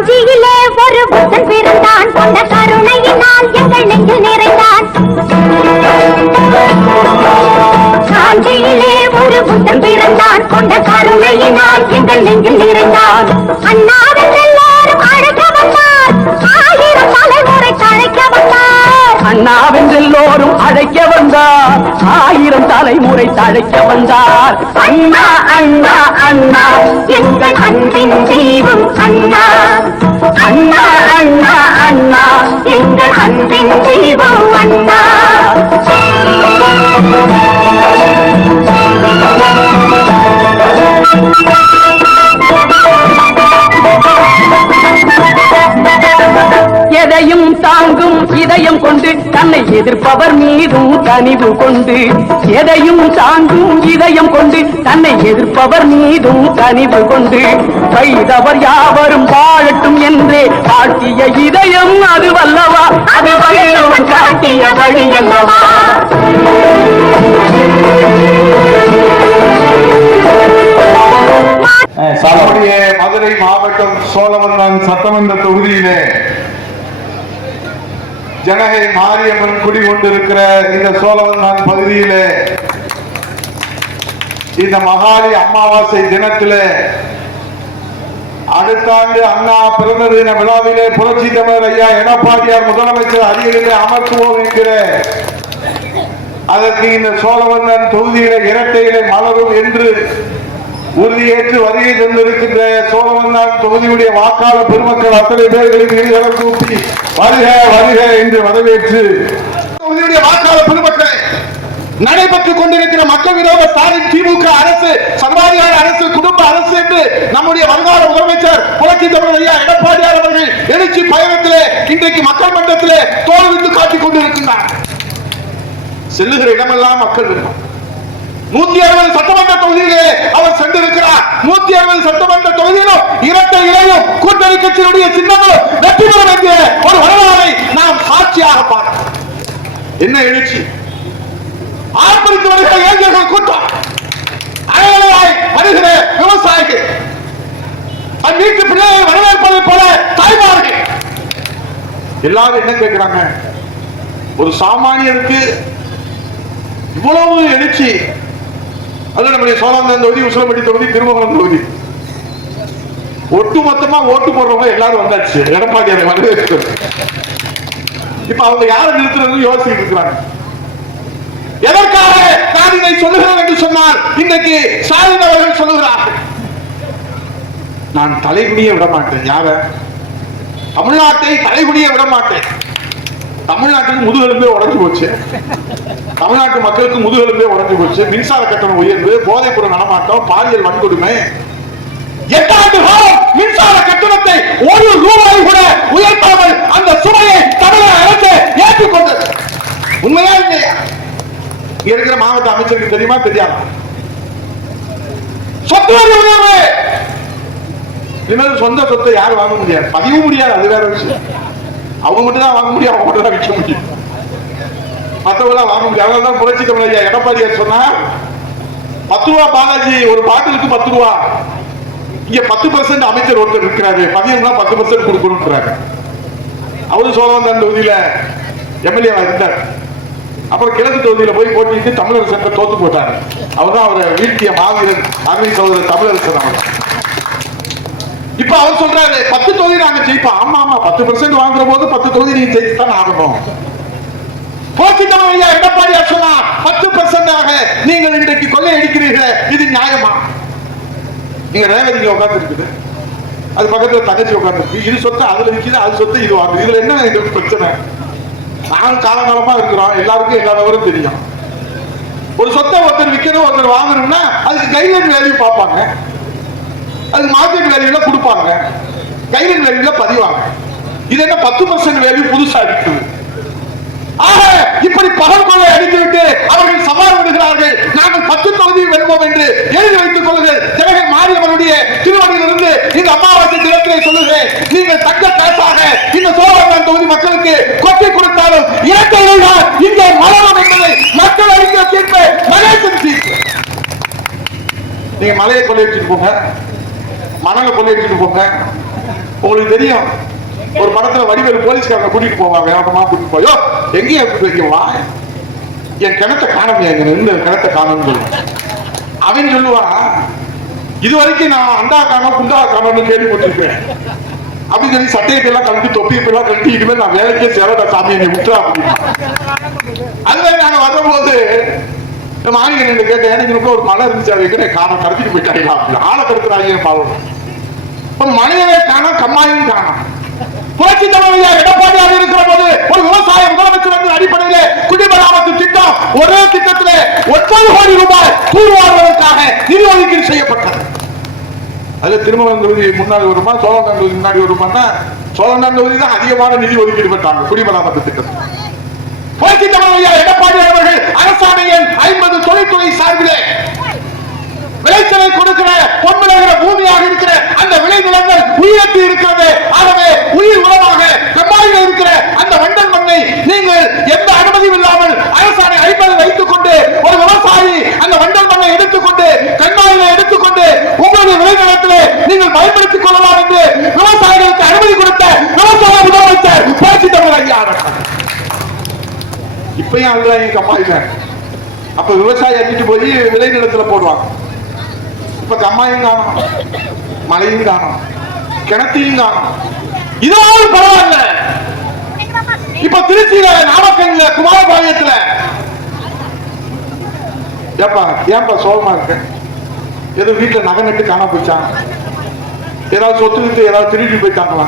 காஞ்சியிலே ஒரு புத்தன் பிறந்தான். கொண்ட கருணையினால் எங்கள் நெஞ்சில் நிறைந்தான். காஞ்சியிலே ஒரு புத்தன் பிறந்தான். கொண்ட கருணையினால் எங்கள் நெஞ்சில் நிறைந்தான். அண்ணா ஆயிரம் தலைமுறை தழைக்க வந்தார். அண்ணா அண்ணா அண்ணா. எங்கள் அன்பின் தெய்வம் அண்ணா. அண்ணா அண்ணா அண்ணா. எங்கள் அன்பின் தெய்வம் அண்ணா. Thank you. எதையும் தாங்கும் இதயம் கொண்டு தன்னை எதிர்ப்பவர் மீதும் கனிவு கொண்டு. எதையும் தாங்கும் இதயம் கொண்டு தன்னை எதிர்ப்பவர் மீதும் கனிவு கொண்டு. செய்தவர் யாவரும் வாழட்டும் என்றே காட்டிய இதயம் அது வல்லவா? அது வல்லவன் காட்டிய வழி அல்லவா நம்முடைய மதுரை மாவட்டம் சோழவந்தான் சட்டமன்ற தொகுதியிலே ஜனகை மாரியம்மன் குடிகொண்டிருக்கிற இந்த சோழவந்தான் பகுதியிலே இந்த மகாலி அமாவாசை தினத்திலே அடுத்த ஆண்டு அண்ணா பிறந்த தின விழாவிலே புரட்சி தமிழர் ஐயா எடப்பாடியார் முதலமைச்சர் அருகிலே அமர்த்துவோம் என்கிற அதற்கு இந்த சோழவந்தன் தொகுதியிலே இரட்டையிலே மலரும் என்று உறுதியேற்று வருகை தந்திருக்கின்ற சோழவந்தான் தொகுதியுடைய வாக்காளர் பெருமக்கள் அத்தனை பேர்களின் இருகரம் கூட்டி வருக வருக என்று வரவேற்று. தொகுதியுடைய வாக்காளர் பெருமக்களை நடைபெற்றுக் கொண்டிருக்கிற மக்கள் விரோத ஸ்டாலின் திமுக அரசு சர்வாதிகார அரசு குடும்ப அரசு என்று நம்முடைய வருங்கால முதலமைச்சர் புரட்சி தமிழர் ஐயா எடப்பாடியார் அவர்கள் எழுச்சி பயணத்திலே இன்றைக்கு மக்கள் மன்றத்திலே தோல்வித்து காட்டிக் கொண்டிருக்கின்றார். செல்லுகிற இடமெல்லாம் மக்கள் விருப்பம். நூத்தி அறுபது சட்டமன்ற தொகுதியிலே அவர் சென்றிருக்கிறார். நூத்தி அறுபது சட்டமன்ற தொகுதியிலும் இரட்டை இலையும் கூட்டணி கட்சியினுடைய சின்னங்களும் வெற்றி பெறும் என்கிற ஒரு வரலாறை நாம் சாட்சியாக பார்க்கிறோம் என்ன எழுச்சி? ஆர்ப்பரித்து வருகிற இளைஞர்கள் கூட்டம். அயலாய் வருகிற விவசாயிகள். தன் வீட்டு பிள்ளையை வரவேற்பதை போல தாய்மார்கள். எல்லாரும் என்ன கேட்கிறாங்க? ஒரு சாமானியருக்கு இவ்வளவு எழுச்சி. அது நம்முடைய சோழந்தன் தொகுதி உசிலம்பட்டி தொகுதி திருமங்கலம் தொகுதி. ஒட்டு மொத்தமா ஓட்டு போடுறவங்க எல்லாரும் வந்தாச்சு. எடப்பாடியாரை வரவேற்று இப்ப அவங்க யாரை நிறுத்துறது யோசிச்சுட்டு இருக்கிறாங்க. எதற்காக நான் இதை சொல்லுகிறேன் என்று சொன்னால் இன்றைக்கு ஸ்டாலின் அவர்கள் சொல்லுகிறார்கள் நான் தலைகுனிய விட மாட்டேன் யார? தமிழ்நாட்டை தலைகுனிய விட மாட்டேன் தமிழ்நாட்டுக்கு முதுகெலும்பே உடஞ்சு போச்சு. தமிழ்நாட்டு மக்களுக்கு முதுகெலும்பே உடஞ்சி போச்சு. மின்சார கட்டணம் உயர்வு போதைப்புற நடமாட்டம் பாலியல் வன்கொடுமை. எட்டாண்டு காலம் மின்சார கட்டணத்தை ஒரு ரூபாய் கூட உயர்த்தாமல் அந்த சுமையை தமிழக அரசு ஏற்றுக்கொண்டது. உண்மையா இல்லையா? இருக்கிற மாவட்ட அமைச்சருக்கு தெரியுமா? தெரியாம சொத்து இனிமேல் சொந்த சொத்தை யாரும் வாங்க முடியாது. பதிவு முடியாது. அது வேற விஷயம். அவங்க மட்டும் தான் வாங்க முடியும் அவங்க மட்டும் தான் விற்க முடியும். மற்றவங்களாம் வாங்க முடியும். அதனால தான் புரட்சி தமிழ் ஐயா எடப்பாடியார் சொன்னா பத்து ரூபா பாலாஜி ஒரு பாட்டிலுக்கு பத்து ரூபா. இங்க பத்து பர்சன்ட் அமைச்சர் ஒருத்தர் இருக்கிறாரு. பதினொன்றா பத்து பர்சன்ட் கொடுக்கணும்ன்றாரு. அவரு சோழவந்தான் தொகுதியில எம்எல்ஏ இருந்தார். அப்புறம் கிழக்கு தொகுதியில போய் போட்டிட்டு தமிழர் தோத்து போட்டாரு. அவர் தான் அவரை வீழ்த்திய மாவீரன் அருமை சகோதரர் தமிழரசன் அவர் இப்ப அவர் சொல்றாரு பத்து தொகுதி நாங்க ஜெயிப்போம். ஆமா ஆமா பத்து பெர்சென்ட் வாங்குற போது பத்து தொகுதி நீங்க ஜெயிச்சுதான் ஆகணும். போட்டி தமிழ் ஐயா எடப்பாடியார் சொன்னார் பத்து பெர்சென்ட் ஆக நீங்கள் இன்றைக்கு கொள்ளை அடிக்கிறீர்கள் இது நியாயமா? நீங்க ரேவதி உட்கார்ந்து இருக்குது அது பக்கத்துல தங்கச்சி உட்கார்ந்து இருக்கு இது சொத்து அதுல விற்கிது அது சொத்து இது வாங்குது. இதுல என்ன எங்களுக்கு பிரச்சனை? நாங்கள் காலங்காலமா இருக்கிறோம். எல்லாருக்கும் எல்லா விவரம் தெரியும். ஒரு சொத்தை ஒருத்தர் விற்கணும் ஒருத்தர் வாங்கணும்னா அதுக்கு கைட்லைன் வேல்யூ பார்ப்பாங்க. அது மார்க்கெட் வேல்யூல கொடுப்பாங்க. கைட்லைன் வேல்யூல பதிவாங்க. இது என்ன பத்து பர்சன்ட் வேல்யூ புதுசா இருக்குது ஆக இப்படி பகல் கொள்ளை அடித்துவிட்டு அவர்கள் சவால் விடுகிறார்கள். நாங்கள் பத்து தொகுதியில் வெல்வோம் என்று எழுதி வைத்துக் கொள்ளுங்கள். ஜனகை மாரியம்மனுடைய திருவடியிலிருந்து இந்த அமாவாசை தினத்திலே சொல்லுகிறேன். நீங்கள் தங்க காசாக இந்த சோழவந்தான் தொகுதி மக்களுக்கு கொட்டி கொடுத்தாலும் இரட்டை தான் இங்கே மலரும் என்பதை மக்கள் அறிஞர் தீர்ப்பு மலேசன் தீர்ப்பு. நீங்க மலையை கொள்ளையடிச்சுட்டு போங்க. மணலை கொள்ளையடிச்சுட்டு போங்க. உங்களுக்கு தெரியும் ஒரு படத்துல வடிவேல் போலீஸ்காரங்க கூட்டிட்டு போவாங்க. வேகமா கூட்டிட்டு போயோ எங்கேயும் கூட்டிட்டு வைக்கவா? என் கிணத்தை காணமையா இந்த கிணத்தை காணும் சொல்லுவான் அவன் சொல்லுவான் இது வரைக்கும் நான் அண்டா காணோம் குண்டா காணம்னு கேள்விப்பட்டிருப்பேன் அப்படின்னு சொல்லி சட்டையெல்லாம் எல்லாம் கழட்டி தொப்பியத்தை எல்லாம் கழட்டி இனிமேல் நான் வேலைக்கே சேரடா சாமி என்னை விட்டுறா அப்படின்னு. அதுல நாங்க வரும்போது மாணிகன் கேட்டேன் எனக்கு ஒரு மழை இருந்துச்சு அது எங்கே காணோம் கடத்திட்டு போயிட்டாங்களா? அப்படின்னு. ஆளை கடத்துறாங்க பாவம். ஒரு மனிதனை காணோம் கம்மாயும் காணோம் புரட்சி தலைவரையா எடப்பாடியாக இருக்கிற போது ஒரு விவசாய முதலமைச்சர் என்ற அடிப்படையிலே குடிமராமத்து திட்டம் ஒரே திட்டத்திலே ஒன்பது கோடி ரூபாய் தூர்வாடுவதற்காக நிதி ஒதுக்கீடு செய்யப்பட்டது. அதுல திருமணம் தொகுதி முன்னாடி வருமா சோழன் தொகுதி முன்னாடி வருமானா சோழன் தொகுதி தான் அதிகமான நிதி ஒதுக்கீடு பெற்றாங்க குடிமராமத்து திட்டம் புரட்சி தலைவரையா எடப்பாடி அவர்கள் அரசாணையின் ஐம்பது தொழில்துறை சார்பிலே விளைச்சலை கொடுக்கிற பொன்விளைகிற பூமியாக இருக்கிற அந்த விளைநிலங்கள் உயிரத்தி இருக்கிறது. ஆகவே உயிர் உரமாக கம்மாயில் இருக்கிற அந்த வண்டல் மண்ணை நீங்கள் எந்த அனுமதியும் இல்லாமல் அரசாணை ஐம்பது வைத்துக் கொண்டு ஒரு விவசாயி அந்த வண்டல் மண்ணை எடுத்துக்கொண்டு கண்மாயில எடுத்துக்கொண்டு உங்களுடைய விளைநிலத்திலே நீங்கள் பயன்படுத்திக் கொள்ளலாம் என்று விவசாயிகளுக்கு அனுமதி கொடுத்த விவசாய முதலமைச்சர் பேச்சு தமிழ் ஐயா இப்பயும் அழுறாங்க கம்மாயில அப்ப விவசாயி அள்ளிட்டு போய் விளைநிலத்துல போடுவாங்க. இப்ப கம்மாயும் காணும். மலையும் காணும். கிணத்தையும் காணும். இதாவது பரவாயில்ல. இப்ப திருச்சியில நாமக்கல்ல குமாரபாளையத்துல. ஏப்பா ஏன்பா சோகமா இருக்க? ஏதோ வீட்டுல நகை நட்டு காண போச்சான் ஏதாவது சொத்து வித்து ஏதாவது திருடி போயிட்டாங்களா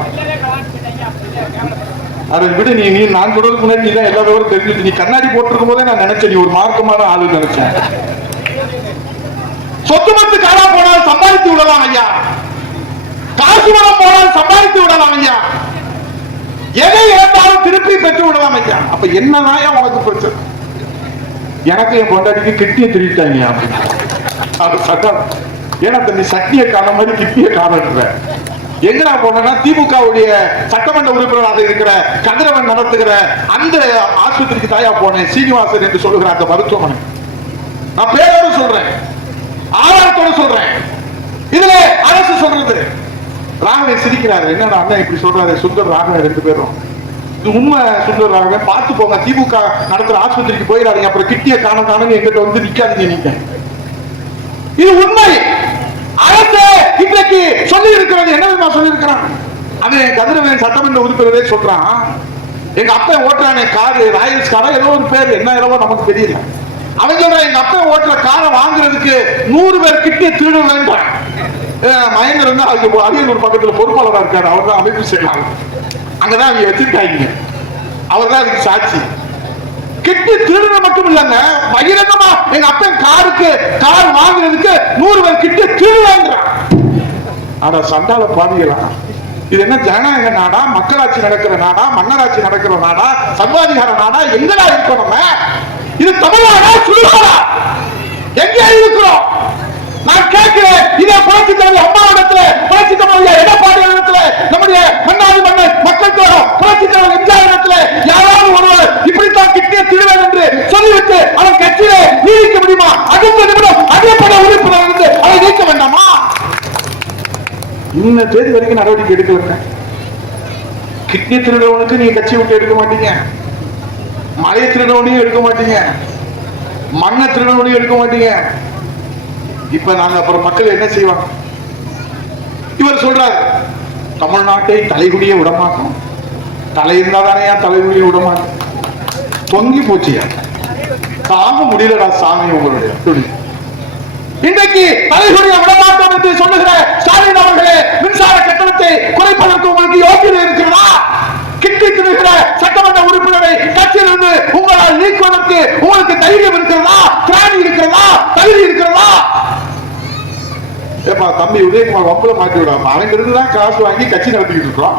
அதை விட நீ நீ நான் சொல்றதுக்கு முன்னாடி நீ தான் எல்லா விவரம் தெரிஞ்சுட்டு நீ கண்ணாடி போட்டிருக்கும் போதே நான் நினைச்சேன் நீ ஒரு மார்க்கமான ஆளு நினைச்சேன். சொத்து மத்து காணா போனால் சம்பாதித்து விடலாம் ஐயா. காசு வளம் போனால் சம்பாதித்து விடலாம் ஐயா. எதை இழந்தாலும் திருப்பி பெற்று விடலாம் ஐயா. அப்ப என்னதான் உனக்கு பிரச்சனை? எனக்கு என் பொண்டாட்டிக்கு கிட்டிய திருட்டாங்க அப்படின்னு அது சட்டம். ஏன்னா நீ சட்டியை காண மாதிரி கிட்டிய காணன்ற எங்கடா போனா திமுகவுடைய சட்டமன்ற உறுப்பினராக இருக்கிற கதிரவன் நடத்துகிற அந்த ஆஸ்பத்திரிக்கு தாயா போனேன் சீனிவாசன் என்று சொல்லுகிற அந்த மருத்துவமனை. நான் பேரோடு சொல்றேன். ஆதாரத்தோடு சொல்றேன். இதுல அரசு சொல்றது. ராகவன் சிரிக்கிறாரு. என்னடா அண்ணன் இப்படி சொல்றாரு? சுந்தர் ராகவன் ரெண்டு பேரும். இது உண்மை சுந்தர் ராகவன். பார்த்து போங்க. திமுக நடத்துற ஆஸ்பத்திரிக்கு போயிடாதீங்க. அப்புறம் கிட்டிய காண காணும் எங்கிட்ட வந்து நிக்காதீங்க நீங்க. இது உண்மை. அரசு இன்றைக்கு சொல்லி இருக்கிறது என்ன தெரியுமா சொல்லி இருக்கிறான் அவன் கதிரவன் சட்டமன்ற உறுப்பினரே சொல்றான். எங்க அப்பா ஓட்டுறானே காரு ராயல்ஸ் காரா? ஏதோ ஒரு பேர். என்ன ஏதோ நமக்கு தெரியல. அவன் சொல்றான் எங்க அப்பா ஓட்டுற காரை வாங்குறதுக்கு நூறு பேர் கிட்டே திருட வேண்டாம் அஹ் மகேந்திரன் தான் அதுக்கு அரியலூர் பக்கத்துல பொறுப்பாளராக இருக்காரு. அவர் தான் அமைப்பு செய்யலாம் அங்கதான் அவங்க வச்சிருக்காங்க அவர் தான் அதுக்கு சாட்சி. கிட்டு திருட மட்டும் இல்லைங்க பகிரங்கமா எங்க அப்பன் காருக்கு கார் வாங்குறதுக்கு நூறு பேர் கிட்டு திருடுறாங்கிறான். ஆனா சண்டால பாதிகளா இது என்ன ஜனநாயக நாடா? மக்களாட்சி நடக்கிற நாடா? மன்னராட்சி நடக்கிற நாடா? சர்வாதிகார நாடா? எங்கடா இருக்கோம் இது தமிழ்நாடா சுடுகாடா? எங்கே இருக்கிறோம்? நான் கேட்கிறேன் இதே புரட்சி தலைவர் அம்மாவிடத்துல புரட்சி தலைவர் எடப்பாடி இடத்துல நம்முடைய மன்னாதி மன்னர் மக்கள் தோழர் புரட்சி தலைவர் எம்ஜிஆர் இடத்துல யாராவது ஒருவர் இப்படித்தான் கிட்டே திருவேன் என்று சொல்லிவிட்டு அவன் கட்சியிலே நீடிக்க முடியுமா? அடுத்த நிமிடம் அதே பட உறுப்பினர் இருந்து அதை நீக்க வேண்டாமா? இன்ன தேதி வரைக்கும் நடவடிக்கை எடுக்கலங்க கிட்னி திருடவனுக்கு நீங்க கட்சி விட்டு எடுக்க மாட்டீங்க. மலை திருநோடியும் எடுக்க மாட்டீங்க. மண்ணை திருநோடியும் எடுக்க மாட்டீங்க. இப்ப நாங்க அப்புறம் மக்கள் என்ன செய்வாங்க? இவர் சொல்றாரு தமிழ்நாட்டை தலைகுடிய விடமாட்டோம். தலை இருந்தா தானே தலைகுடிய விடமாட்டோம்? தொங்கி போச்சியா தாங்க முடியலடா சாமி உங்களுடைய துணி. இன்றைக்கு தலைகுடிய விடமாட்டோம் என்று சொல்லுகிற ஸ்டாலின் அவர்களே மின்சார கட்டணத்தை குறைப்பதற்கு உங்களுக்கு யோகியதை இருக்கிறதா? கிட்டி சட்டமன்ற உறுப்பினரை கட்சியிலிருந்து உங்களால் நீக்குவதற்கு உங்களுக்கு தைரியம் இருக்கிறதா? திராணி இருக்கிறதா? தகுதி இருக்கிறதா? ஏப்பா தம்பி உதயகுமார் வம்புல மாட்டி விடாம அவங்க இருந்துதான் காசு வாங்கி கட்சி நடத்திக்கிட்டு இருக்கிறோம்.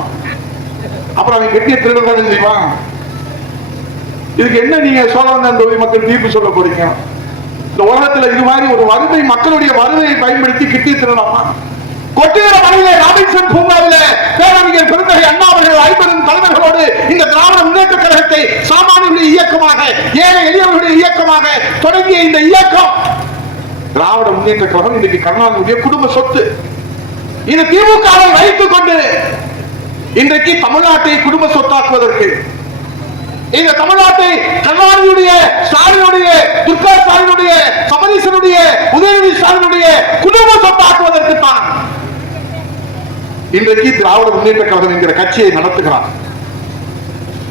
அப்புறம் அவன் கெட்டிய திருட தானே செய்வான் இதுக்கு என்ன நீங்க சோழவந்தான் தொகுதி மக்கள் தீர்ப்பு சொல்ல போறீங்க? இந்த உலகத்துல இது மாதிரி ஒரு வறுமை மக்களுடைய வறுமையை பயன்படுத்தி கிட்டி திருடாமா கொட்டுகிற மலையிலே ராபின்சன் பூங்காவில பேரறிஞர் பெருந்தகை அண்ணா அவர்கள் ஐம்பதும் தலைவர்களோடு இந்த திராவிட முன்னேற்ற கழகத்தை சாமானியர்களுடைய இயக்கமாக ஏழை எளியவர்களுடைய இயக்கமாக தொடங்கிய இந்த இயக்கம். திராவிட முன்னேற்ற கழகம் இன்னைக்கு கருணாநிதியுடைய குடும்ப சொத்து. இந்த திமுகவை வைத்துக் கொண்டு இன்றைக்கு தமிழ்நாட்டை குடும்ப சொத்தாக்குவதற்கு இந்த தமிழ்நாட்டை கருணாநிதியுடைய இன்றைக்கு திராவிட முன்னேற்ற கழகம் என்கிற கட்சியை நடத்துகிறான்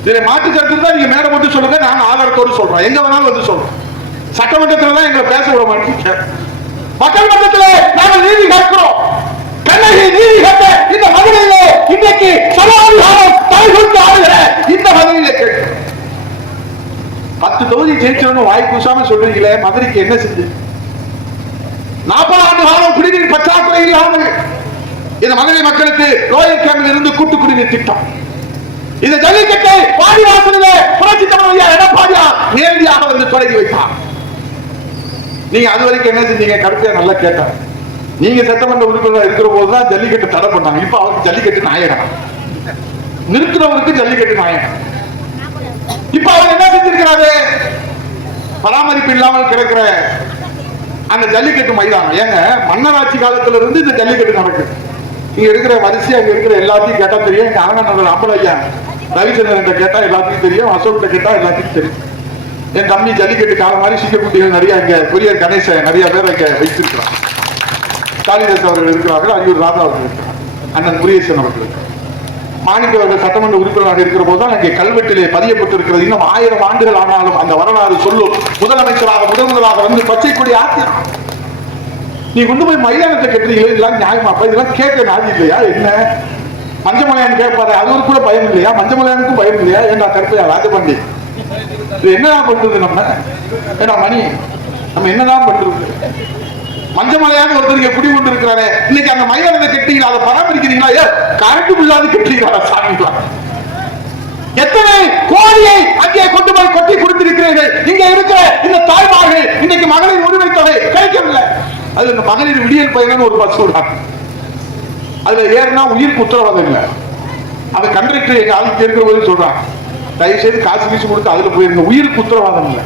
இதை மாற்று கருத்து தான் நீங்க மேடம் மட்டும் சொல்லுங்க நாங்க ஆதாரத்தோடு சொல்றோம். எங்க வேணாலும் வந்து சொல்றோம். சட்டமன்றத்தில் தான் எங்களை பேச விட மாட்டீங்க. மக்கள் மன்றத்தில் நாங்கள் நீதி கேட்கிறோம். கண்ணகி நீதி கேட்ட இந்த மதுரையிலே இன்றைக்கு சமாதானம் தலைகுறித்து ஆளுகிற இந்த மதுரையிலே கேட்கிறோம். பத்து தொகுதி ஜெயிச்சவனு வாய் பூசாம சொல்றீங்களே மதுரைக்கு என்ன செஞ்சு? நாற்பது ஆண்டு காலம் குடிநீர் பற்றாக்குறை இல்லாமல் இந்த மகளிர் மக்களுக்கு ரோயல் கேம்பில் இருந்து கூட்டு குடிநீர் திட்டம். இந்த ஜல்லிக்கட்டை வாடிவாசலிலே புரட்சி தமிழ் எடப்பாடியா நேரடியாக வந்து தொடங்கி வைத்தார். நீங்க அது வரைக்கும் என்ன செஞ்சீங்க? கருத்தையா நல்லா கேட்டார். நீங்க சட்டமன்ற உறுப்பினர் இருக்கிற போதுதான் ஜல்லிக்கட்டு தடை பண்ணாங்க. இப்ப அவருக்கு ஜல்லிக்கட்டு நாயகம் நிறுத்துறவருக்கு ஜல்லிக்கட்டு நாயகம் இப்ப அவர் என்ன செஞ்சிருக்கிறாரு? பராமரிப்பு இல்லாமல் கிடக்கிற அந்த ஜல்லிக்கட்டு மைதானம். ஏங்க மன்னராட்சி காலத்துல இருந்து இந்த ஜல்லிக்கட்டு நடக்குது. நீ இருக்கிற வரிசையா அங்க இருக்கிற எல்லாத்தையும் கேட்டா தெரியும். எங்க அண்ணன் அம்பல ஐயா. ரவிச்சந்திரன் கேட்டா எல்லாத்துக்கும் தெரியும். அசோக்கிட்ட கேட்டா எல்லாத்தையும் தெரியும். என் தம்பி ஜல்லிக்கட்டு கால மாதிரி சிங்கக்குட்டிகள் நிறைய இங்க கொரியர் கணேசன் நிறைய பேர் இங்க வைத்திருக்கிறான் காளிதாஸ் அவர்கள் இருக்கிறார்கள். அரியூர் ராதா அவர்கள் இருக்கிறார். அண்ணன் முருகேசன் அவர்கள் மாணிக்க அவர்கள் சட்டமன்ற உறுப்பினராக இருக்கிற போதுதான் அங்கே கல்வெட்டிலே பதியப்பட்டிருக்கிறது. இன்னும் ஆயிரம் ஆண்டுகள் ஆனாலும் அந்த வரலாறு சொல்லும். முதலமைச்சராக முதல் முதலாக வந்து பச்சை கொடி ஆத்திரம். நீ கொண்டு போய் மைதானத்தை கட்டுறீங்களே இதெல்லாம் நியாயமாப்பா? இதெல்லாம் கேட்க நாதி இல்லையா? என்ன? மஞ்சமலையான் கேட்பாரு அது கூட பயம் இல்லையா? மஞ்சமலையானுக்கும் பயம் இல்லையா? ஏண்டா கருப்பையா ராஜபாண்டி? இது என்னதான் பண்றது நம்ம? ஏடா மணி நம்ம என்னதான் பண்றது? மஞ்சமலையான ஒருத்தர் இங்க குடி கொண்டு இருக்கிறாரு இன்னைக்கு அந்த மைதானத்தை கட்டுறீங்களா அதை பராமரிக்கிறீங்களா? ஏ கரண்ட் பில்லாது கட்டுறீங்களா சாமிங்களா எத்தனை கோழியை அங்கே கொண்டு போய் கொட்டி கொடுத்திருக்கிறீர்கள்? இங்க இருக்கிற இந்த தாய்மார்கள் இன்னைக்கு மகளிர் உரிமை தொகை கிடைக்கவில்லை. அதுல இந்த மகளிர் விடியல் பயணம் ஒரு பஸ் விடுறாங்க அதுல ஏறினா உயிருக்கு உத்தரவாதம் இல்லை அந்த கண்டக்டர் எங்க ஆளுக்கு இருக்கிற போது சொல்றான். தயவு செய்து காசு கீசு கொடுத்து அதுல போயிருங்க. உயிருக்கு உத்தரவாதம் இல்லை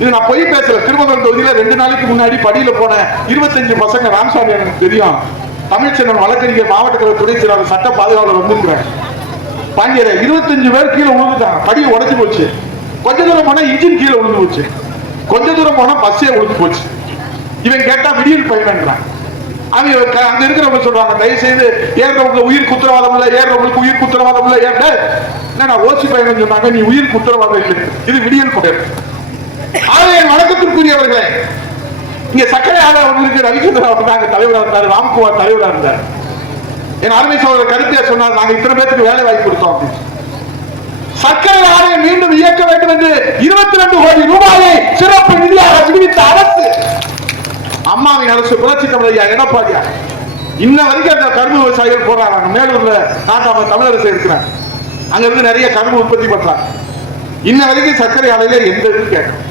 இது நான் போய் பேசல. திருமணம் தொகுதியில ரெண்டு நாளைக்கு முன்னாடி படியில போன இருபத்தஞ்சு பசங்க ராமசாமி எனக்கு தெரியும். தமிழ்ச்செல்வன் வழக்கறிஞர் மாவட்ட கழக துணை செயலாளர் சட்ட பாதுகாவலர் வந்திருக்கிறாங்க பாண்டியரை இருபத்தஞ்சு பேர் கீழே விழுந்துட்டாங்க படி உடஞ்சு போச்சு. கொஞ்ச தூரம் போனா இன்ஜின் கீழே விழுந்து போச்சு. கொஞ்ச தூரம் போனா பஸ்ஸே விழுந்து போச்சு. இவன் கேட்டா விடியல் பயணங்கிறான் அவங்க அங்க இருக்கிறவங்க சொல்றாங்க தயவு செய்து ஏறவங்க உயிர் உத்தரவாதம் இல்ல ஏறவங்களுக்கு உயிர் உத்தரவாதம் இல்ல ஏற என்ன ஓசி பயணம் சொன்னாங்க நீ உயிர் உத்தரவாதம் இல்லை. இது விடியல் குடல் ஆகவே என் வணக்கத்திற்குரியவர்களே இங்க சக்கரை ஆளவர்களுக்கு ரவிச்சந்திரன் அவர் தாங்க தலைவராக இருந்தார் ராம்குமார் தலைவராக இருந்தார். என் அருமை சோதரர் கருத்தியா சொன்னார் நாங்க இத்தனை பேருக்கு வேலை வாய்ப்பு கொடுத்தோம். அப்படின்னு. சர்க்கரை ஆலயம் மீண்டும் இயக்க வேண்டும் என்று இருபத்தி ரெண்டு கோடி ரூபாயை சிறப்பு நிதியாக விடுவித்த அரசு. அம்மாவின் அரசு புரட்சி தமிழையா எடப்பாடியா இன்ன வரைக்கும் அந்த கரும்பு விவசாயிகள் போறாங்க மேலூர்ல நாட்டாம தமிழரசு இருக்கிறாங்க அங்க இருந்து நிறைய கரும்பு உற்பத்தி பண்றாங்க. இன்ன வரைக்கும் சர்க்கரை ஆலையில எந்த இது கேட்கணும்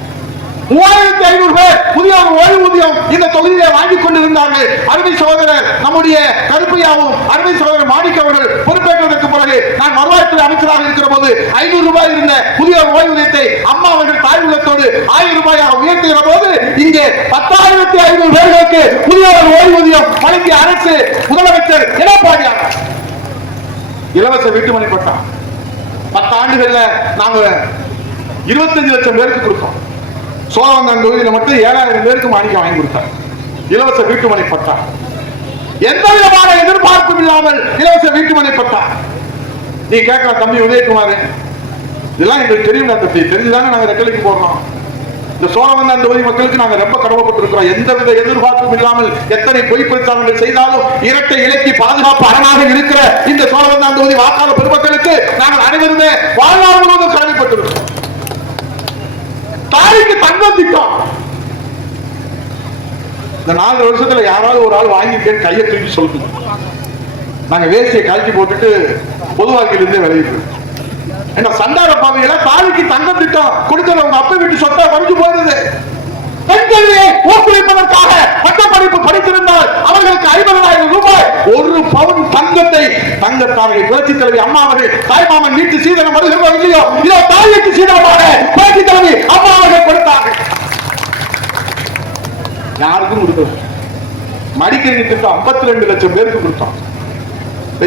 மூவாயிரத்தி ஐநூறு பேர் புதிய ஒரு ஓய்வூதியம் இந்த தொகுதியிலே வாங்கிக் கொண்டிருந்தார்கள். அருமை சகோதரர் நம்முடைய கருப்பையாவும் அருமை சகோதரர் மாணிக்க அவர்கள் பொறுப்பேற்றதற்கு பிறகு நான் வருவாய்த்துறை அமைச்சராக இருக்கிற போது ஐநூறு ரூபாய் இருந்த புதிய ஒரு ஓய்வூதியத்தை அம்மா அவர்கள் தாய் உள்ளத்தோடு ஆயிரம் ரூபாயாக உயர்த்துகிற போது இங்கே பத்தாயிரத்தி ஐநூறு பேர்களுக்கு புதிய ஒரு ஓய்வூதியம் வழங்கிய அரசு முதலமைச்சர் எடப்பாடியார். இலவச வீட்டுமனை பட்டம். பத்து ஆண்டுகள்ல நாங்க இருபத்தஞ்சு லட்சம் பேருக்கு கொடுத்தோம். சோழவந்தான் தொகுதியில மட்டும் ஏழாயிரம் பேருக்கு மாணிக்கம் வாங்கி கொடுத்தார் இலவச வீட்டுமனை பட்டா. எந்த விதமான எதிர்பார்ப்பும் இல்லாமல் இலவச வீட்டுமனை பட்டா. நீ கேட்கல தம்பி உதயகுமார் இதெல்லாம் எங்களுக்கு தெரியும் தம்பி தெரிஞ்சுதானே நாங்க ரெக்கலைக்கு போடுறோம் இந்த சோழவந்தான் தொகுதி மக்களுக்கு நாங்க ரொம்ப கடமைப்பட்டிருக்கிறோம். எந்தவித எதிர்பார்ப்பும் இல்லாமல் எத்தனை பொய் பிரச்சாரங்கள் செய்தாலும் இரட்டை இலக்கி பாதுகாப்பு அரணாக இருக்கிற இந்த சோழவந்தான் தொகுதி வாக்காளர் பெருமக்களுக்கு நாங்கள் அனைவருமே வாழ்நாள் முழுவதும் கடமைப்பட்டிருக்கிறோம். தாய்க்கு தங்கம் திட்டம் இந்த நாலு வருஷத்துல யாராவது ஒரு ஆள் வாங்கியிருக்கேன்னு கையை தூக்கி சொல்லுங்க. நாங்க வேஷ்டியை கழட்டி போட்டுட்டு பொது வாழ்க்கையில இருந்தே விளையிட்டு என்ன சண்டார பாவையில தாலிக்கு தங்கம் திட்டம் கொடுத்தது உங்க அப்பா வீட்டு சொத்தா பறிச்சு போயிருந்தது பெண் ஊக்குவிப்பதற்காக பட்டப்படிப்பு படித்திருந்தால் அவர்கள் பவுன் தங்கத்தை தங்கத்தாரை புரட்சி தலைவி அம்மா அவர்கள் தாய்மாமன் வீட்டு சீதனம் வருகிறோம் இல்லையோ இதோ தாய்க்கு சீதனமாக புரட்சி தலைவி அம்மா அவர்கள் கொடுத்தார்கள். யாருக்கும் கொடுக்கல. மடிக்கணினி திட்டம் 52 லட்சம் பேருக்கு கொடுத்தோம்.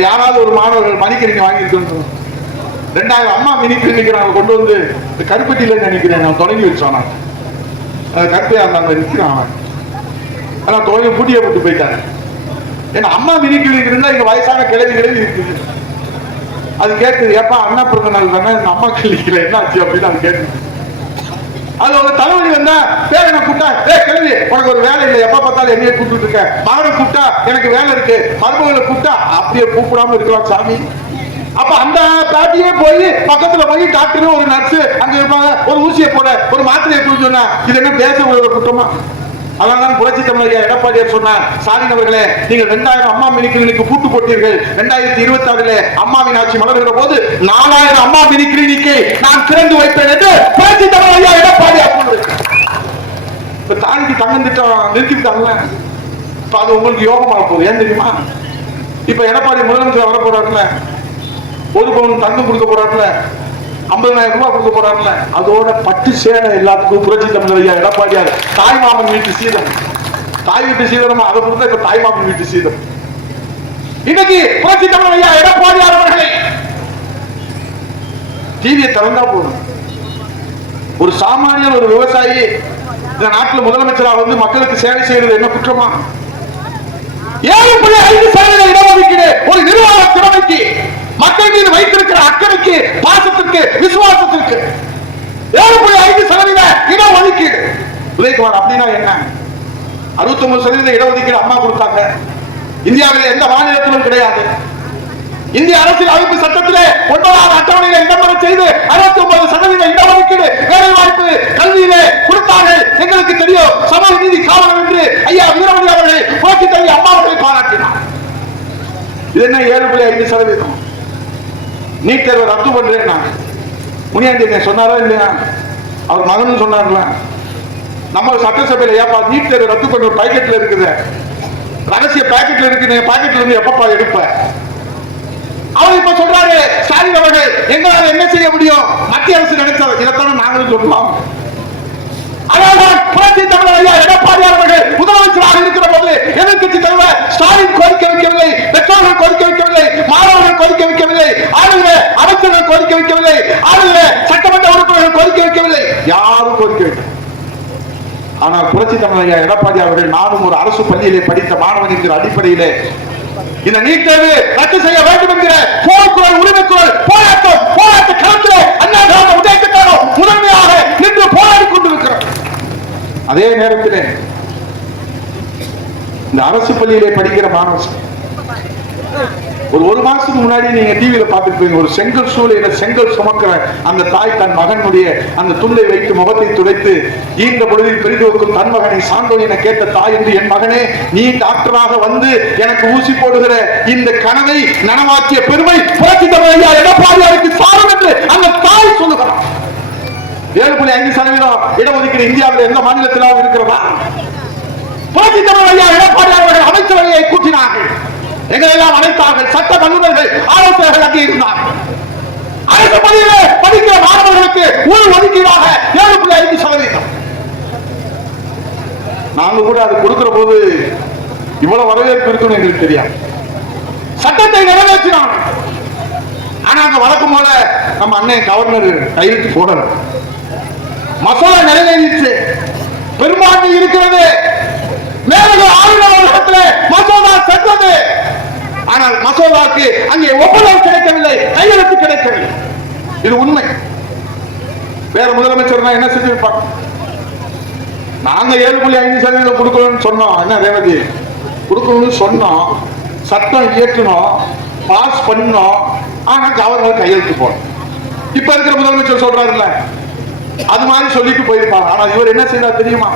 யாராவது ஒரு மாணவர்கள் மடிக்கணி வாங்கியிருக்கோம் ரெண்டாயிரம் அம்மா மினி கிளினிக் கொண்டு வந்து இந்த கருப்பட்டியில நினைக்கிறேன் நான் தொடங்கி வச்சோம் நான் கருப்பையா இருந்தாங்க நிற்கிறான் அவன் ஆனா தொழிலை பூட்டியை போட்டு போயிட்டாங்க ஏன்னா அம்மா மினி இருந்தா இங்க வயசான கிழவி கிழவி இருக்குது. அது கேட்குது ஏப்பா அண்ணா பிறந்த நாள் தானே? இந்த அம்மா கிளினிக்ல என்ன ஆச்சு? அப்படின்னு அது கேட்குது அது ஒரு தலைவலி வந்தா பேரனை கூப்பிட்டா? ஏ கிழவி உனக்கு ஒரு வேலை இல்லை. எப்ப பார்த்தாலும் என்னைய கூப்பிட்டு இருக்க. மகனை கூப்பிட்டா எனக்கு வேலை இருக்கு. மருமகளை கூப்பிட்டா அப்படியே கூப்பிடாம இருக்கலாம் சாமி. அப்ப அந்த பாட்டியே போய் பக்கத்துல போய் டாக்டர் ஒரு நர்ஸ் அங்க இருப்பாங்க. ஒரு ஊசியை போட ஒரு மாத்திரையை கொடுத்து சொன்னா இது என்ன பேச ஒரு குற்றமா? அதனால்தான் புரட்சி தமிழக எடப்பாடியார் சொன்னார் ஸ்டாலின் அவர்களே நீங்கள் ரெண்டாயிரம் அம்மா மினிக்கிளினிக்கு பூட்டு போட்டீர்கள். ரெண்டாயிரத்தி இருபத்தி ஆறுல அம்மாவின் ஆட்சி மலர்கிற போது நாலாயிரம் அம்மா மினிக்கிளினிக்கை நான் திறந்து வைப்பேன் என்று புரட்சி தமிழக எடப்பாடியார் சொன்னார். இப்ப தாலிக்கு தங்கம் திட்டம் நிறுத்திவிட்டாங்கல்ல இப்ப அது உங்களுக்கு யோகமாக போகுது. ஏன் தெரியுமா? இப்ப எடப்பாடி முதலமைச்சர் வர போறாருல ஒரு பவுன் தங்கம் கொடுக்க போறாருல. ஐம்பதாயிரம் ரூபாய் கொடுக்க போறாங்கல்ல அதோட பட்டு சேலை எல்லாத்துக்கும் புரட்சி தமிழர் ஐயா எடப்பாடியார். தாய் மாமன் வீட்டு சீதம். தாய் வீட்டு சீதனமா அதை கொடுத்தா இப்ப தாய் மாமன் வீட்டு சீதம். இன்னைக்கு புரட்சி தமிழர் ஐயா எடப்பாடியார் அவர்களை டிவியை திறந்தா போதும். ஒரு சாமானியன் ஒரு விவசாயி இந்த நாட்டில் முதலமைச்சராக வந்து மக்களுக்கு சேவை செய்யறது என்ன குற்றமா? ஏழு புள்ளி ஐந்து சதவீத இடஒதுக்கீடு ஒரு நிர்வாக திறமைக்கு மக்கள் மீது வைத்திருக்கிற அக்கறைக்கு பாசத்திற்கு விசுவாசத்திற்கு. ஏழு புள்ளி ஐந்து சதவீத இடஒதுக்கீடு. உதயகுமார் அப்படின்னா என்ன? அறுபத்தி ஒன்பது சதவீத இடஒதுக்கீடு அம்மா கொடுத்தாங்க. இந்தியாவில் எந்த மாநிலத்திலும் கிடையாது. இந்திய அரசியல் அமைப்பு சட்டத்திலே ஒன்பதாவது அட்டவணையில இடம்பெற செய்து அறுபத்தி ஒன்பது சதவீத இடஒதுக்கீடு வேலை வாய்ப்பு கல்வியிலே கொடுத்தார்கள். எங்களுக்கு தெரியும் சமூக நீதி காவலர் என்று ஐயா வீரமணி அவர்களை புரட்சி தலைவி அம்மா அவர்களை பாராட்டினார். இது என்ன ஏழு புள்ளி ஐந்து சதவீதம்? நீட் தேர்வை ரத்து பண்றேன் நான். முனியாண்டி சொன்னாரா இல்லையா? அவர் மகனும் சொன்னார்ல. நம்ம சட்டசபையில ஏப்பா நீட் தேர்வு ரத்து பண்ண ஒரு பாக்கெட்ல இருக்குது. ரகசிய பாக்கெட்ல இருக்கு நீங்க பாக்கெட்ல இருந்து எப்பப்பா எடுப்ப? அவர் இப்ப சொல்றாரு ஸ்டாலின் அவர்கள் எங்களால என்ன செய்ய முடியும்? மத்திய அரசு நினைச்சது இதைத்தானே நாங்களும் சொல்லலாம். அதனால்தான் புரட்சி தமிழர் ஐயா எடப்பாடியார் அவர்கள் முதலமைச்சராக இருக்கிற போது எதிர்கட்சி தலைவர் ஸ்டாலின் கோரிக்கை வைக்கவில்லை பெற்றோர்கள் கோரிக்கை வைக்கவில்லை மாணவர்கள் கோரிக்கை வைக்கவில்லை ஆளுகிற அமைச்சர்கள் கோரிக்கை வைக்கவில்லை. ஆளுகிற சட்டமன்ற உறுப்பினர்கள் கோரிக்கை வைக்கவில்லை. யாரும் கோரிக்கை வைக்கவில்லை. ஆனால் புரட்சி தமிழக எடப்பாடி அவர்கள் நானும் ஒரு அரசு பள்ளியிலே படித்த மாணவன் என்கிற அடிப்படையிலே இந்த நீட் தேர்வு ரத்து செய்ய வேண்டும் என்கிற போர்க்குரல் உரிமை குரல் போராட்டம் போராட்ட களத்திலே அண்ணா திராவிட முன்னேற்ற முதன்மையாக நின்று போராடி கொண்டிருக்கிறோம் அதே நேரத்திலே இந்த அரசு பள்ளியிலே படிக்கிற மாணவன் ஒரு ஒரு மாசத்துக்கு முன்னாடி நீங்க டிவியில பார்த்துருப்பீங்க. ஒரு செங்கல் சூளையில செங்கல் சுமக்கிற அந்த தாய் தன் மகனுடைய அந்த துண்டை வைத்து முகத்தை துடைத்து ஈன்ற பொழுதில் பெரிதுவக்கும் தன் மகனை சான்றோன் என கேட்ட தாய் என்று என் மகனே நீ டாக்டராக வந்து எனக்கு ஊசி போடுகிற இந்த கனவை நனவாக்கிய பெருமை புரட்சி தமிழ் ஐயா எடப்பாடியாருக்கு சாரம் என்று அந்த தாய் சொல்லுகிறார். ஏழு புள்ளி ஐந்து சதவீதம் இடஒதுக்கீடு இந்தியாவில் எந்த மாநிலத்திலாவது இருக்கிறதா? புரட்சி தமிழ் ஐயா எடப்பாடியார் அவர்கள் அமைச்சரவையை கூட்டினார்கள். எங்களெல்லாம் அழைத்தார்கள் சட்ட வல்லுநர்கள் ஆலோசகர்கள் அங்கே இருந்தார். அரசு பள்ளியிலே படிக்கிற மாணவர்களுக்கு ஒரு ஒதுக்கீடாக ஏழு புள்ளி ஐந்து சதவீதம். நாங்க கூட அது கொடுக்கிற போது இவ்வளவு வரவேற்பு இருக்குன்னு எங்களுக்கு தெரியாது. சட்டத்தை நிறைவேற்றினான். ஆனா அங்க வழக்கம் போல நம்ம அண்ணன் கவர்னர் கையெழுத்து போடணும் மசோதா நிறைவேறிச்சு. பெரும்பான்மை இருக்கிறது. மேலக ஆளுநர் இடத்துல மசோதா சென்றது. ஆனால் மசோதாக்கு அங்கே ஒப்புதல் கிடைக்கவில்லை கையெழுத்து கிடைக்கவில்லை. இது உண்மை. வேற முதலமைச்சர் என்ன செஞ்சிருப்பாங்க நாங்க ஏழு புள்ளி ஐந்து சதவீதம் கொடுக்கணும்னு சொன்னோம். என்ன ரேவதி? கொடுக்கணும்னு சொன்னோம். சட்டம் இயற்றணும் பாஸ் பண்ணோம். ஆனா கவர்னர் கையெழுத்து போடணும் இப்ப இருக்கிற முதலமைச்சர் சொல்றாருல்ல அது மாதிரி சொல்லிட்டு போயிருப்பாங்க ஆனா இவர் என்ன செய்தார் தெரியுமா?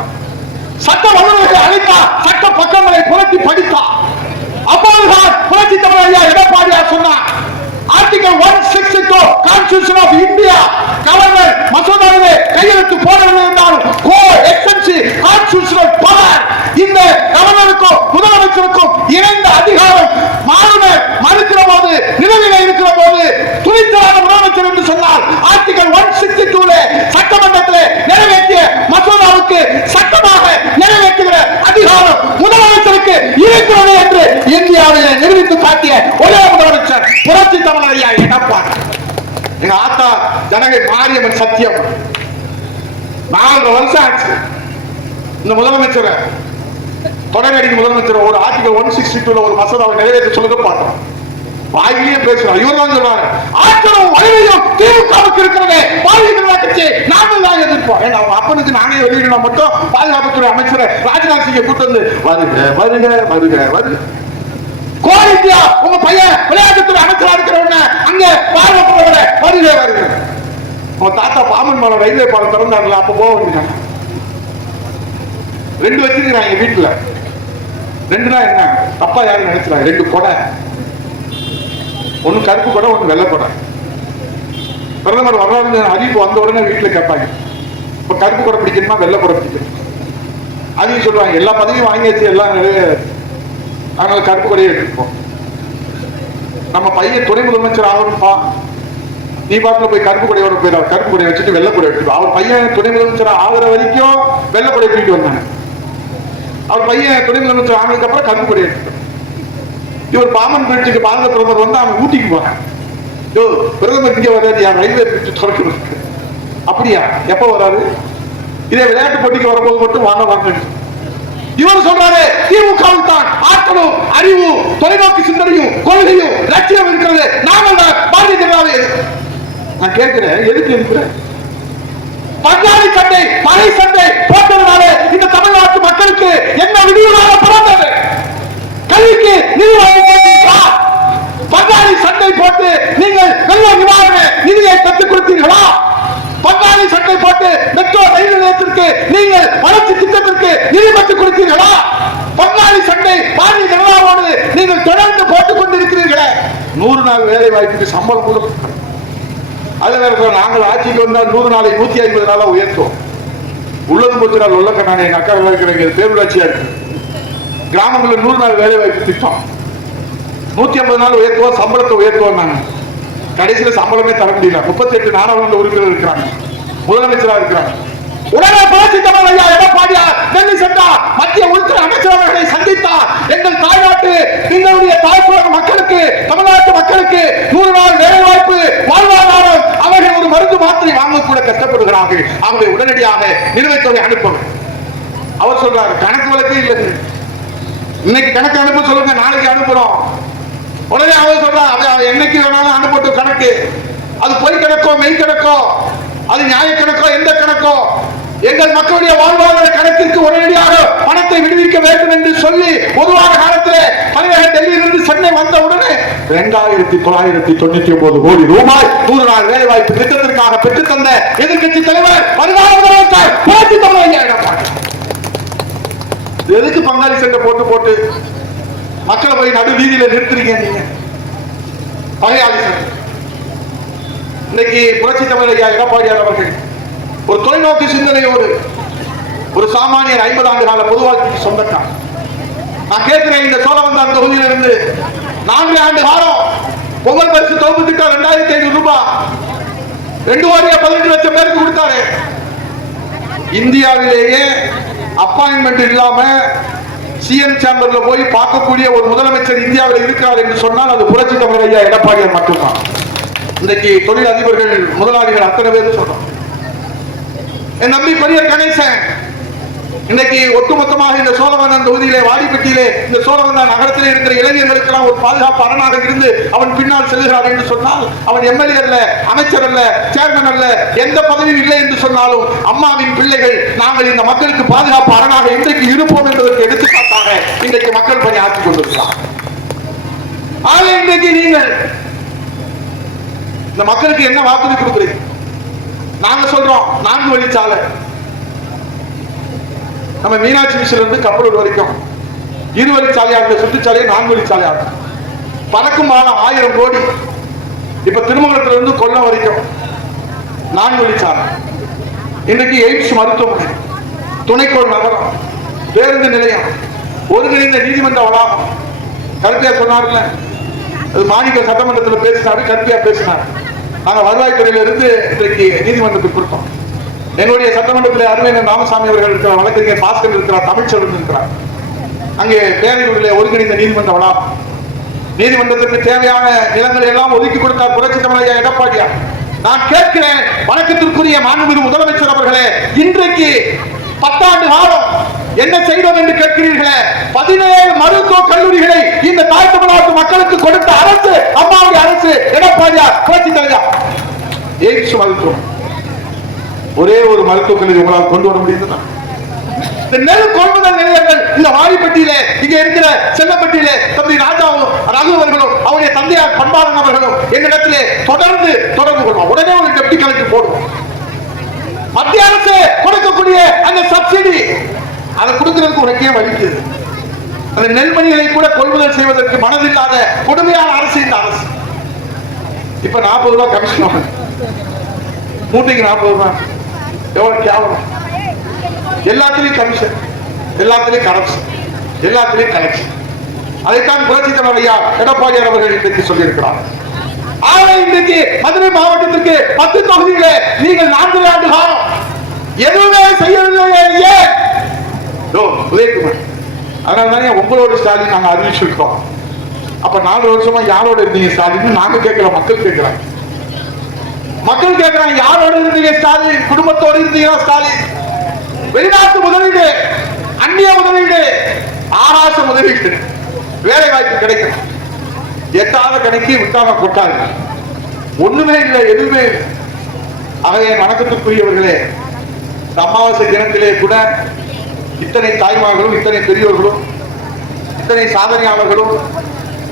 சட்ட வல்லுநர்களை அழைத்தா சட்ட பக்கங்களை புரட்டி படித்தா. அப்போதுதான் புரட்சி தமிழ் ஐயா எடப்பாடியார் சொன்னார் article one six two constitution of India governor மசோதாவிலே கையெழுத்து போடவில்லை என்றால் கோ எக்ஸன்சி கான்ஸ்டியூஷனல் பவர் இந்த கவர்னருக்கும் முதலமைச்சருக்கும் இணைந்த அதிகாரம் மாறுனர் மறுக்கிற போது நிலவில இருக்கிற போது துணிச்சலான முதலமைச்சர் என்று சொன்னால் ஆர்டிகல் ஒன் சிக்ஸ்டி டூல சட்டமன்றத்திலே நிறைவேற்றிய மசோதாவுக்கு சட்டமாக நிறைவேற்றுகிற அதிகாரம் முதலமைச்சருக்கு இருக்கிறது என்று இந்தியாவிலே நிரூபித்து காட்டிய ஒரே முதலமைச்சர் புரட்சி எங்க ஆத்தா ஜனகை மாரியம்மன் சத்தியம். நாலரை வருஷம் ஆச்சு. இந்த முதலமைச்சரை தொடரடி முதலமைச்சர் ஒரு ஆர்டிகல் ஒன் சிக்ஸ்டி டூல ஒரு மசோதாவை நிறைவேற்ற சொல்லுங்க பார்த்தோம் வாயிலேயே பேசுறோம் இவர் தான் சொல்றாரு ஆச்சரம் வலிமையும் திமுகவுக்கு இருக்கிறதே. பாதுகாப்பு கட்சி நாங்கள் தான் எதிர்ப்போம். ஏன்னா அவங்க அப்பனுக்கு நாங்களே வெளியிடணும் மட்டும் பாதுகாப்புத்துறை அமைச்சரை ராஜ்நாத் சிங்கை கூட்டு வந்து வருக வருக வருக வருக. கோல் இந்தியா உங்க பையன் விளையாட்டுத்துறை அமைச்சரா உடனே அங்க பார்வை போகிற வருக வருது. உங்க தாத்தா பாமன் மலை ரயில்வே பாலம் திறந்தாங்களா? அப்ப போக வேண்டியது ரெண்டு வச்சிருக்கிறாங்க வீட்டுல. ரெண்டுனா என்ன? தப்பா யாரும் நினைச்சுறாங்க ரெண்டு கொடை. ஒண்ணு கருப்பு கொடை ஒண்ணு வெள்ளை கொடை. பிரதமர் வரலாறு அறிவிப்பு வந்த உடனே வீட்டுல கேட்பாங்க. இப்ப கருப்பு கொடை பிடிக்கணுமா வெள்ளை கொடை பிடிக்கணும்? அதையும் சொல்லுவாங்க. எல்லா பதவியும் வாங்கியாச்சு எல்லாம் நிறைய அதனால கருப்பு கொடியை எடுத்துப்போம் நம்ம பையன் துணை முதலமைச்சர் ஆகணும்ப்பா. நீ பாட்டுல போய் கருப்பு கொடையோட போயிடார் கருப்பு கொடையை வச்சுட்டு வெள்ளை எடுத்துட்டு அவர் பையன் துணை முதலமைச்சர் ஆகிற வரைக்கும் வெள்ளக்கொடை தூக்கிட்டு வந்தாங்க அவர் பையன் துணை முதலமைச்சர் ஆனதுக்கு அப்புறம் கருப்பு கொடை எடுத்துட்டு இவர் பாமன் பிரிட்ஜுக்கு பாரத பிரதமர் வந்து அவன் ஊட்டிக்கு போறான் யோ பிரதமர் இங்க வராது என் ரயில்வே பிரிட்ஜு திறக்கிறது அப்படியா? எப்ப வராது இதே விளையாட்டு போட்டிக்கு வரும்போது மட்டும் வாங்க வாங்க இவர் சொல்றாரு திமுகவில் தான். ஆற்றலும் அறிவு தொலைநோக்கு சிந்தனையும் கொள்கையும் லட்சியம் இருக்கிறது. நாங்கள் தான் பாரதிய ஜனதாவை. நான் கேட்கிறேன் எதுக்கு இருக்கிறேன்? பஞ்சாபி சட்டை பனை சட்டை போட்டதுனால இந்த தமிழ்நாட்டு மக்களுக்கு என்ன விடுதலாக பிறந்தது கல்விக்கு நிதி வாங்கி கொடுத்தீர்களா சட்டை போட்டு நீங்கள் வெள்ள நிவாரண நிதியை பெற்றுக் கொடுத்தீர்களா? பங்காளி சட்டை போட்டு மெட்ரோ ரயில் நிலையத்திற்கு நீங்கள் வளர்ச்சி திட்டத்திற்கு நிதி கொடுத்தீர்களா பங்காளி சட்டை பாரதிய ஜனதாவோடு நீங்கள் தொடர்ந்து போட்டுக் கொண்டிருக்கிறீர்களே. நூறு நாள் வேலை வாய்ப்புக்கு சம்பளம் கூட அது நாங்கள் ஆட்சிக்கு வந்தால் நூறு நாளை நூத்தி ஐம்பது நாளா உயர்த்துவோம். உள்ளது போச்சு நாள் உள்ள கண்ணாடி எங்க அக்கா இருக்கிற பேரூராட்சியா இருக்கு கிராமங்களில் நூறு நாள் வேலை வாய்ப்பு திட்டம். நூத்தி ஐம்பது நாள் உயர்த்துவோம் சம்பளத்தை உயர்த்துவோம் நாங்கள் கடைசியில் சம்பளமே தர முடியல. முப்பத்தி எட்டு நாடாளுமன்ற உறுப்பினர் இருக்கிறாங்க. முதலமைச்சரா இருக்கிறாங்க. உடனே புரட்சி தமிழ் ஐயா எடப்பாடியார் டெல்லி சென்றார் மத்திய உள்துறை அமைச்சரவர்களை சந்தித்தார் எங்கள் தாய்நாட்டு எங்களுடைய தாய்ப்புலக மக்களுக்கு தமிழ்நாட்டு மக்களுக்கு நூறு நாள் வேலை வாய்ப்பு வாழ்வாதாரம் அவர்கள் ஒரு மருந்து மாத்திரை வாங்க கூட கஷ்டப்படுகிறார்கள். அவங்களை உடனடியாக நிலுவைத்தொகை அனுப்பணும் அவர் சொல்றாரு கணக்கு வழக்கே இல்லை இன்னைக்கு கணக்கு அனுப்ப சொல்லுங்க நாளைக்கு அனுப்புறோம். உடனே அவன் சொல்றான் அவன் என்னைக்கு வேணாலும் அனுப்பட்டும் கணக்கு. அது பொய் கணக்கோ மெய் கணக்கோ அது நியாய கணக்கோ எந்த கணக்கோ. எங்கள் மக்களுடைய வாழ்வாதார கணக்கிற்கு உடனடியாக பணத்தை விடுவிக்க வேண்டும் என்று சொல்லி பொதுவான காலத்திலே தலைநகர் டெல்லியிலிருந்து சென்னை வந்த உடனே இரண்டாயிரத்தி தொள்ளாயிரத்தி தொண்ணூத்தி ஒன்பது கோடி ரூபாய் நூறு நாள் வேலை வாய்ப்பு திட்டத்திற்காக பெற்றுத் தந்த தலைவர் வருங்கால முதலமைச்சர் புரட்சி தமிழ் எதுக்கு பங்காளி சண்டை போட்டு போட்டு மக்களை போய் நடு வீதியில நிறுத்துறீங்க நீங்க. பகையாளி இன்னைக்கு புரட்சி தமிழ் ஐயா எடப்பாடியார் அவர்கள் ஒரு தொலைநோக்கு சிந்தனையோடு ஒரு சாமானியர் ஐம்பது ஆண்டு கால பொதுவாழ்க்கைக்கு சொந்தக்கான் நான் கேட்கிறேன் இந்த சோழவந்தான் தொகுதியில இருந்து நான்கு ஆண்டு காலம் பொங்கல் பரிசு தொகுப்பு திட்டம் ரெண்டாயிரத்தி ஐநூறு ரூபாய். ரெண்டு கோடியே பதினெட்டு லட்சம் பேருக்கு கொடுத்தாரு. இந்தியாவிலேயே அப்பாயின்மெண்ட் இல்லாம சிஎம் சேம்பர்ல போய் பார்க்கக்கூடிய ஒரு முதலமைச்சர் இந்தியாவில் இருக்கிறார் என்று சொன்னால் அது புரட்சி தமிழர் ஐயா எடப்பாடியார் மட்டும்தான். இன்னைக்கு தொழில் அதிபர்கள் முதலாளிகள் அத்தனை பேர் சொல்றோம் என் நம்பி பெரிய கணேசன் இன்னைக்கு ஒட்டுமொத்தமாக இந்த சோழவந்தான் தொகுதியிலே வாடிப்பட்டியிலே இந்த சோழவந்தான் நகரத்திலே இருக்கிற இளைஞர்களுக்கெல்லாம் ஒரு பாதுகாப்பு அரணாக இருந்து அவன் பின்னால் செல்கிறான் என்று சொன்னால் அவன் எம்எல்ஏ அல்ல அமைச்சர் அல்ல சேர்மன் அல்ல எந்த பதவியும் இல்லை என்று சொன்னாலும் அம்மாவின் பிள்ளைகள் நாங்கள் இந்த மக்களுக்கு பாதுகாப்பு அரணாக இன்றைக்கு இருப்போம் என்பதற்கு எடுத்துக்காட்டாக இன்றைக்கு மக்கள் பணி ஆற்றிக் கொண்டிருக்கிறார் ஆக இன்றைக்கு நீங்கள் இந்த மக்களுக்கு என்ன வாக்குறுதி கொடுக்குறீங்க நாங்க சொல்றோம் நான்கு வழிச்சாலை. நம்ம மீனாட்சி மிஷில இருந்து கப்பலூர் வரைக்கும். இரு சாலையா இருந்த சுற்றுச்சாலையை நான்கு சாலையா இருக்கும். பறக்கும் மாதம் ஆயிரம் கோடி. இப்ப திருமங்கலத்துல இருந்து கொல்லம் வரைக்கும் நான்கு சாலை. இன்றைக்கு எய்ம்ஸ் மருத்துவமனை துணைக்கோள் நகரம் பேருந்து நிலையம் ஒருங்கிணைந்த நீதிமன்ற வளாகம். கருத்தியா சொன்னார்ல அது மாணிக்க சட்டமன்றத்தில் பேசினாரு கருத்தியா பேசினார். நாங்கள் வருவாய்த்துறையில இருந்து இன்றைக்கு நீதிமன்றத்துக்கு கொடுத்தோம். எங்களுடைய சட்டமன்றத்தில் அருமையன் ராமசாமி அவர்கள் இருக்கிறார் வழக்கறிஞர் பாஸ்கர் இருக்கிறார் தமிழ்ச்செல்வன் இருக்கிறார். அங்கே பேரையூரில் ஒருங்கிணைந்த நீதிமன்ற வளாகம். நீதிமன்றத்திற்கு தேவையான நிலங்களை எல்லாம் ஒதுக்கி கொடுத்தார் புரட்சி தமிழையா எடப்பாடியார் நான் கேட்கிறேன் வணக்கத்திற்குரிய மாண்புமிகு முதலமைச்சர் அவர்களே இன்றைக்கு பத்தாண்டு காலம் என்ன செய்தோம் என்று கேட்கிறீர்களே? பதினேழு மருத்துவ கல்லூரிகளை இந்த தாய் தமிழ்நாட்டு மக்களுக்கு கொடுத்த அரசு அம்மாவுடைய அரசு எடப்பாடியார் புரட்சி தலைவர். எய்ம்ஸ் மருத்துவம் ஒரே ஒரு மருத்துவக் கல்லூரி உங்களால் கொண்டு வர முடியுதுன்னா இந்த நெல் கொள்முதல் நிலையங்கள் இந்த வாடிப்பட்டியில இங்க இருக்கிற செல்லப்பட்டியில தம்பி ராஜாவும் ரகு அவர்களும் அவருடைய தந்தையார் பண்பாளன் அவர்களும் என்னிடத்திலே தொடர்ந்து தொடர்பு கொள்வோம். உடனே ஒரு டெப்டி கலெக்டர் போடுவோம். மத்திய அரசு கொடுக்கக்கூடிய அந்த சப்சிடி அதை கொடுக்கிறதுக்கு உனக்கே வலிக்குது அந்த நெல்மணிகளை கூட கொள்முதல் செய்வதற்கு மனதில்லாத கொடுமையான அரசு இந்த அரசு. இப்ப நாற்பது ரூபாய் கமிஷன் வாங்க. மூட்டைக்கு நாற்பது ரூபாய் எவ்வளவு கேவலம்? எல்லாத்துலேயும் கமிஷன் எல்லாத்துலேயும் கரப்ஷன் எல்லாத்துலேயும் கனெக்ஷன் அதைத்தான் புரட்சி தலைவர் ஐயா எடப்பாடியார் அவர்கள் இன்றைக்கு சொல்லியிருக்கிறார். ஆனா இன்றைக்கு மதுரை மாவட்டத்திற்கு பத்து தொகுதிகளே நீங்கள் நான்கு ஆண்டு காலம் எதுவுமே செய்யவில்லையே ஏன் உதயகுமார் அதனால தானே உங்களோட ஸ்டாலின் நாங்கள் அறிவிச்சிருக்கோம். அப்ப நாலு வருஷமா யாரோட இருந்தீங்க ஸ்டாலின்? நாங்க கேட்கிற மக்கள் கேட்கிறாங்க. மக்கள் கேட்கிறாங்க யாரோட இருந்தீங்க ஸ்டாலின்? குடும்பத்தோட இருந்தீங்களா ஸ்டாலின்? வெளிநாட்டு முதலீடு அந்நிய முதலீடு ஆகாச முதலீடு வேலை வாய்ப்பு கிடைக்கும். எட்டாத கணக்கு விட்டாம கொட்டாங்க ஒண்ணுமே இல்லை எதுவுமே ஆகவே என் வணக்கத்துக்குரியவர்களே இந்த அமாவாசை தினத்திலே கூட இத்தனை தாய்மார்களும் இத்தனை பெரியவர்களும் இத்தனை சாதனையாளர்களும்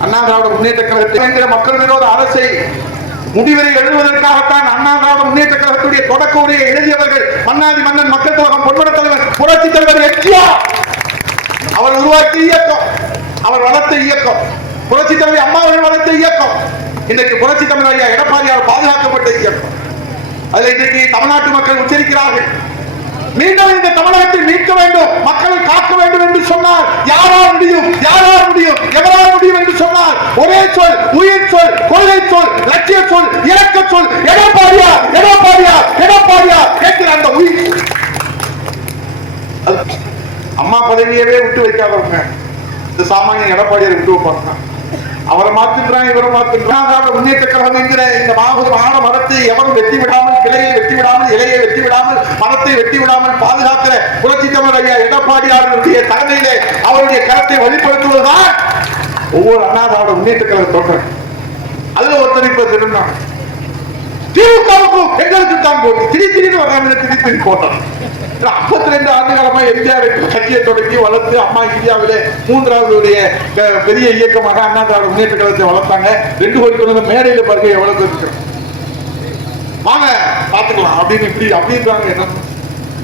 அண்ணா திராவிட முன்னேற்ற கழகத்தை மக்கள் விரோத அரசை முடிவரை எழுதுவதற்காகத்தான் அண்ணா திராவிட முன்னேற்ற கழகத்துடைய தொடக்க உரையை எழுதியவர்கள் மன்னாதி மன்னன் மக்கள் கழகம் பொன்மன தலைவர் புரட்சி தலைவர் எம்ஜிஆர். அவர் உருவாக்கிய இயக்கம் அவர் வளர்த்த இயக்கம் புரட்சி தலைவர் அம்மா அவர்கள் வளர்த்த இயக்கம் இன்றைக்கு புரட்சி தமிழ் ஐயா எடப்பாடியார் பாதுகாக்கப்பட்ட இயக்கம். அதில் இன்றைக்கு தமிழ்நாட்டு மக்கள் உச்சரிக்கிறார்கள். மீண்டும் இந்த தமிழகத்தை மீட்க வேண்டும் மக்களை காக்க வேண்டும் என்று சொன்னால் யாரால் முடியும்? யாரால் முடியும்? எவரால் முடியும் என்று சொன்னால் ஒரே சொல் உயிர் சொல் கொள்கை சொல் லட்சிய சொல் இலக்க சொல். எடப்பாடியா எடப்பாடியா எடப்பாடியா கேட்கிற அந்த உயிர். அம்மா பதவியவே விட்டு வைக்காதவங்க. இந்த சாமானிய எடப்பாடியை விட்டு வைப்பாங்க. அவரை மாத்துக்கிறான் இவரை மாத்துக்கிறான். அதாவது முன்னேற்ற கழகம் என்கிற இந்த மாபெரும் ஆன மரத்தை எவரும் வெட்டி விடாமல் கிளையில் விடாமல் இலையை வெட்டி விடாமல் மரத்தை வெட்டி விடாமல் பாதுகாக்கிற புரட்சி தமிழ் ஐயா எடப்பாடியாருடைய தலைமையிலே அவருடைய கருத்தை வெளிப்படுத்துவதுதான் ஒவ்வொரு அண்ணாதாவோட முன்னேற்ற கழக தொடர் அதுல ஒருத்தர் இப்ப திரும்பினாங்க திமுகவுக்கும் எங்களுக்கு தான் போட்டி. திடீர் திடீர்னு வராமல் திடீர் திடீர் போட்டோம் ஐம்பத்தி ரெண்டு ஆண்டு காலமா எம்ஜிஆர் கட்சியை தொடங்கி வளர்த்து அம்மா இந்தியாவிலே மூன்றாவதுடைய பெரிய இயக்கமாக அண்ணா திராவிட முன்னேற்ற கழகத்தை வளர்த்தாங்க. ரெண்டு கோடி கொண்டு மேடையில் மேடையில பாருங்க எவ்வளவு இருக்கு வாங்க பாத்துக்கலாம் அப்படின்னு இப்படி அப்படின்றாங்க. என்ன?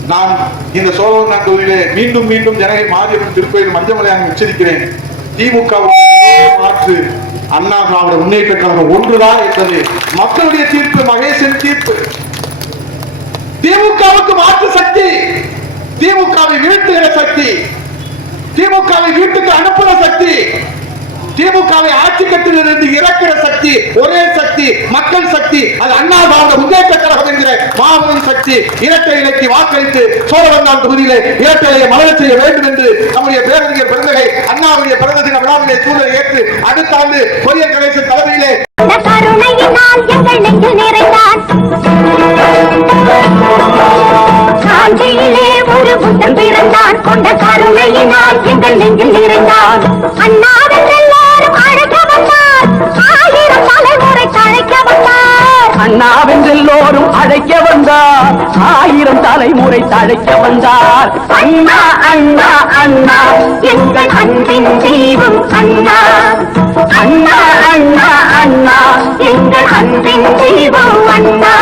நான் இந்த சோழவன் தொகுதியிலே மீண்டும் மீண்டும் ஜனகை மாரியம்மன் திருக்கோயில் மஞ்சமலையாக உச்சரிக்கிறேன். திமுக மாற்று. அண்ணா திராவிட முன்னேற்ற கழகம் ஒன்றுதான் என்பது மக்களுடைய தீர்ப்பு மகேசன் தீர்ப்பு. திமுகவுக்கு மாற்று சக்தி. திமுகவை வீழ்த்துகிற சக்தி. திமுகவை வீட்டுக்கு அனுப்புகிற சக்தி. திமுகவை ஆட்சி கட்டிலிருந்து இறக்கிற சக்தி ஒரே சக்தி மக்கள் சக்தி அது அண்ணா திராவிட முன்னேற்ற கழகம் என்கிற மாபெரும் சக்தி. இரட்டை இலக்கி வாக்களித்து சோழவந்தான் தொகுதியிலே இரட்டையை மலர செய்ய வேண்டும் என்று நம்முடைய பேரறிஞர் பிறந்தகை அண்ணாவுடைய பிறந்த தின விழாவிலே சூழலை ஏற்று அடுத்த ஆண்டு பொறியல் கணேசன் தலைமையிலே கருணையினால் எங்கள் நெஞ்சு நிறைந்தான் காஞ்சியிலே ஒரு புத்தன் பிறந்தான். கொண்ட கருணையினால் எங்கள் நெஞ்சில் இருந்தான் அண்ணாவின் எல்லாரும் அழைக்க வந்தார். ஆயிரம் தலைமுறை தழைக்க அண்ணாவென்றெல்லோரும் அழைக்க வந்தார். ஆயிரம் தலைமுறை தழைக்க வந்தார். அண்ணா அண்ணா அண்ணா எங்கள் அன்பின் தெய்வம் அண்ணா. அண்ணா அண்ணா அண்ணா எங்கள் அன்பின் தெய்வம் அண்ணா.